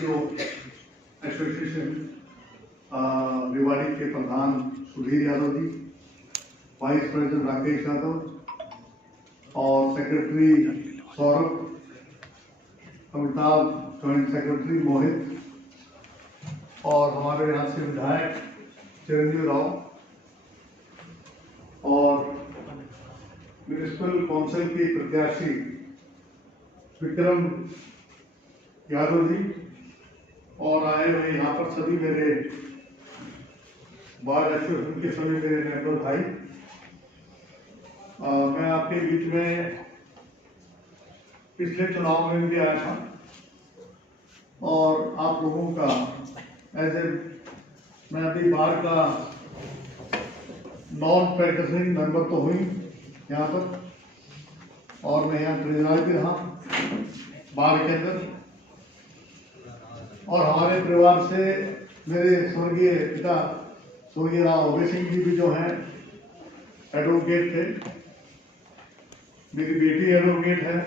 IPO association Rewari के प्रधान Sudhir Yadav ji, vice president Rakesh Yadav और secretary Saurabh, Amitabh joint secretary Mohit और हमारे यहाँ से विधायक चिरंजीव राव और म्यूनिसिपल काउंसिल की प्रत्याशी विक्रम यादव जी और आए हुए यहाँ पर सभी मेरे बार एसोसिएशन के सभी मेरे मेंबर भाई, मैं आपके बीच में पिछले चुनाव में भी आया था और आप लोगों का मैं अभी बार का नॉन प्रैक्टिसिंग मेंबर तो हुई यहाँ पर और मैं यहाँ ट्रेजरर भी रहा बार के अंदर और हमारे परिवार से मेरे स्वर्गीय पिता स्वर्गीय राव अभय सिंह जी भी जो हैं एडवोकेट थे, मेरी बेटी एडवोकेट है,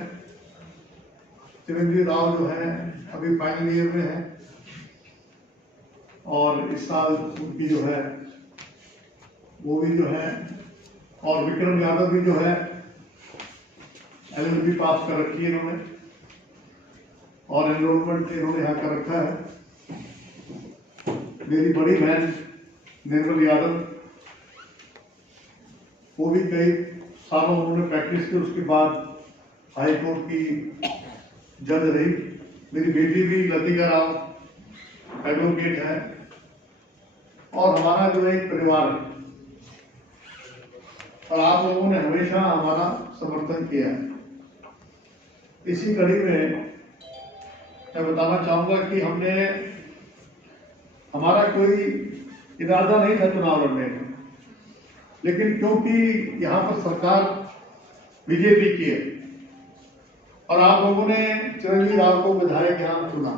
चिरंजीव राव जो है अभी फाइनल ईयर में है और इस साल उनकी जो है वो भी जो है और विक्रम यादव भी जो है LLB पास कर रखी है इन्होंने और एनरोलमेंट इन्होंने यहाँ कर रखा है। मेरी बड़ी बहन निर्मल यादव, वो भी कई सालों उन्होंने प्रैक्टिस की, उसके बाद हाई कोर्ट की जज रही। मेरी बेटी भी लतिका राव एडवोकेट है और हमारा जो एक परिवार है और आप लोगों ने हमेशा हमारा समर्थन किया है। इसी कड़ी में मैं बताना चाहूंगा कि हमारा कोई इरादा नहीं था चुनाव लड़ने का, लेकिन क्योंकि यहाँ पर सरकार बीजेपी की है और आप लोगों ने चिरंजीव राव को विधायक यहाँ चुना।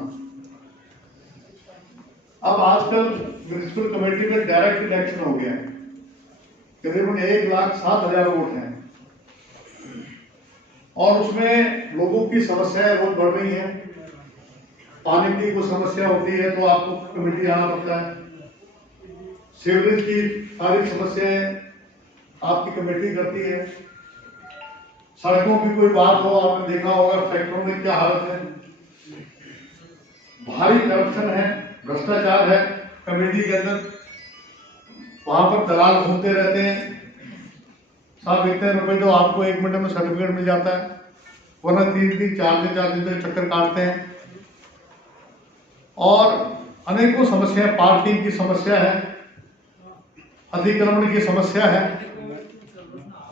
अब आजकल म्यूनिसिपल कमेटी में डायरेक्ट इलेक्शन हो गया है, करीबन 1,07,000 वोट हैं और उसमें लोगों की समस्याएं बहुत बढ़ रही हैं। पानी की कोई समस्या होती है तो आपको कमेटी आना पड़ता है, सीवरेज की सारी समस्याएं आपकी कमेटी करती है, सड़कों की कोई बात हो, आपने देखा होगा फैक्ट्रियों में क्या हालत है, भारी करप्शन है, भ्रष्टाचार है कमेटी के अंदर, वहां पर दलाल घूमते रहते हैं, साहब इतने रुपए तो आपको 1 मिनट में सर्टिफिकेट मिल जाता है, वरना 3-3 4 दिन तक चक्कर काटते हैं और अनेकों समस्या, पार्किंग की समस्या है, अतिक्रमण की समस्या है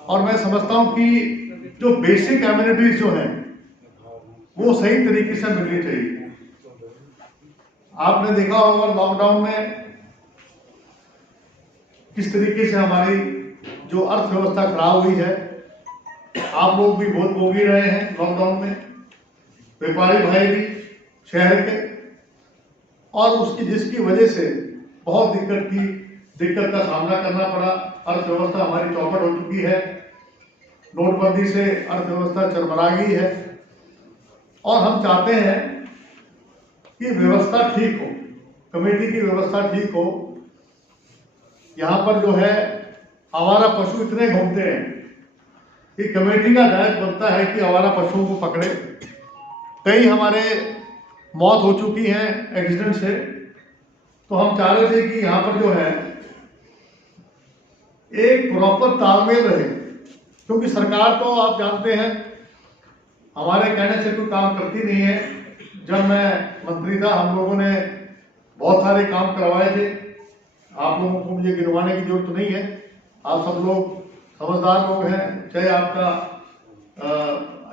और मैं समझता हूं कि जो बेसिक एमिनिटीज जो है वो सही तरीके से मिलनी चाहिए। आपने देखा होगा लॉकडाउन में किस तरीके से हमारी जो अर्थव्यवस्था खराब हुई है, आप लोग भी बहुत भोग ही रहे हैं लॉकडाउन में, व्यापारी भाई भी शहर के, और उसकी जिसकी वजह से बहुत दिक्कत का सामना करना पड़ा। अर्थव्यवस्था हमारी चौपट हो चुकी है, नोटबंदी से अर्थव्यवस्था चरमरा गई है और हम चाहते हैं कि व्यवस्था ठीक हो, कमेटी की व्यवस्था ठीक हो। यहाँ पर जो है आवारा पशु इतने घूमते हैं कि कमेटी का दायित्व बनता है कि आवारा पशुओं को पकड़े। कई हमारे मौत हो चुकी है एक्सीडेंट से, तो हम चाह रहे थे कि यहाँ पर जो है एक प्रॉपर तालमेल रहे, क्योंकि सरकार तो आप जानते हैं हमारे कहने से कोई काम करती नहीं है। जब मैं मंत्री था हम लोगों ने बहुत सारे काम करवाए थे, आप लोगों को मुझे गिनवाने की जरूरत नहीं है, आप सब लोग समझदार लोग हैं। चाहे आपका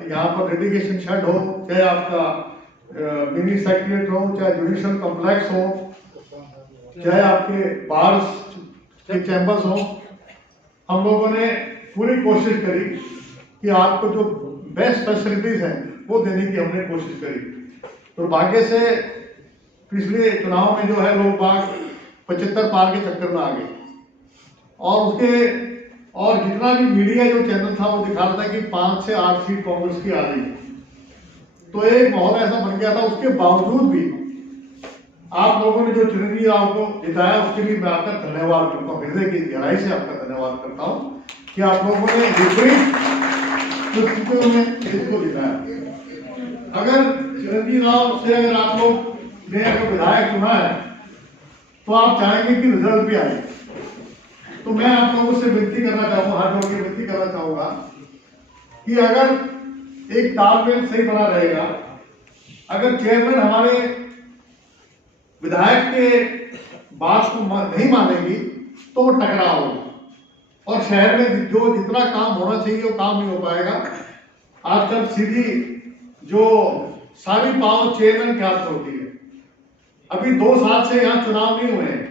यहाँ पर डेडिकेशन शेड हो, चाहे आपका मिनी सेक्रेटरीट हो, चाहे जुडिशियल कॉम्प्लेक्स हो, चाहे आपके बार्स के चैम्बर्स हो, हम लोगों ने पूरी कोशिश करी कि आपको जो बेस्ट फैसिलिटीज हैं वो देने की हमने कोशिश करी। दुर्भाग्य से पिछले चुनाव में जो है लोग बाग 75 पार के चक्कर में आ गए और जितना भी मीडिया जो चैनल था वो दिखा रहा था कि 5 से 8 सीट कांग्रेस की आ रही है, तो एक माहौल ऐसा बन गया था। उसके बावजूद भी आप लोगों ने जो चिरंजीवी राव को जिताया उसके लिए मैं आपका धन्यवाद करता हूँ, हृदय की गहराई से आपका धन्यवाद करता हूँ कि आप लोगों ने विपरीत परिस्थितियों में देश को जिताया। अगर चिरंजीवी राव से अगर आप लोग ने अगर विधायक चुना है तो आप चाहेंगे कि रिजल्ट भी आए। तो मैं आप लोगों से विनती करना चाहूंगा, हाथ जोड़ के विनती करना चाहूंगा कि अगर एक तालमेल सही बना रहेगा, अगर चेयरमैन हमारे विधायक के बात को नहीं मानेगी तो वो टकराव होगा और शहर में जो जितना काम होना चाहिए वो काम नहीं हो पाएगा। आजकल सीधी जो सारी पावर चेयरमैन के हाथ में होती है। अभी 2 साल से यहाँ चुनाव नहीं हुए हैं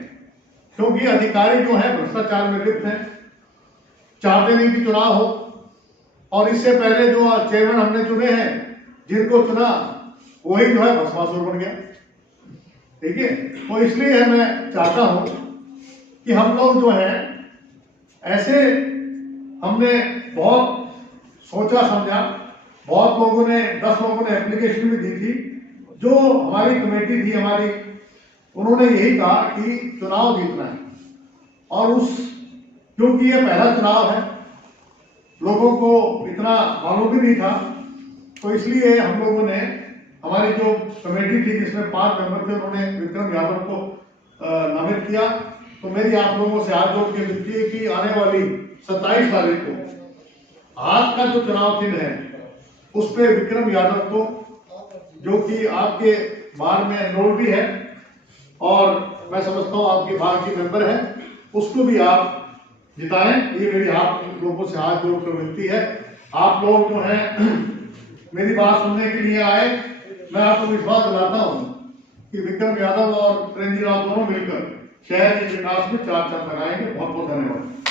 क्योंकि अधिकारी जो है भ्रष्टाचार में लिप्त हैं, चाहते नहीं कि चुनाव हो। और इससे पहले जो चेयरमैन हमने चुने हैं, जिनको चुना वही जो है भस्मासुर बन गया। ठीक है, तो इसलिए मैं चाहता हूं कि हम लोग जो है ऐसे हमने बहुत सोचा समझा, बहुत लोगों ने 10 लोगों ने एप्लीकेशन भी दी थी। जो हमारी कमेटी थी हमारी, उन्होंने यही कहा कि चुनाव जीतना है और क्योंकि ये पहला चुनाव है, लोगों को इतना मालूम भी नहीं था, तो इसलिए हम लोगों ने हमारी जो कमेटी थी जिसमें 5 मेंबर थे, उन्होंने विक्रम यादव को नामित किया। तो मेरी आप लोगों से हाथ जोड़ के विनती है कि आने वाली 27 तारीख को आज का जो चुनाव चिन्ह है उस पर विक्रम यादव को, जो कि आपके बार में एनरोल भी है और मैं समझता हूँ आपके बार की मेंबर है, उसको भी आप जिताएं। ये मेरी आप लोगों से हाथ जोड़ कर विनती है। आप लोग जो है मेरी बात सुनने के लिए आए, मैं आपको विश्वास दिलाता हूँ कि विक्रम यादव और चिरंजीवी राव दोनों मिलकर शहर के विकास में 4 चांद लगाएंगे। बहुत बहुत धन्यवाद।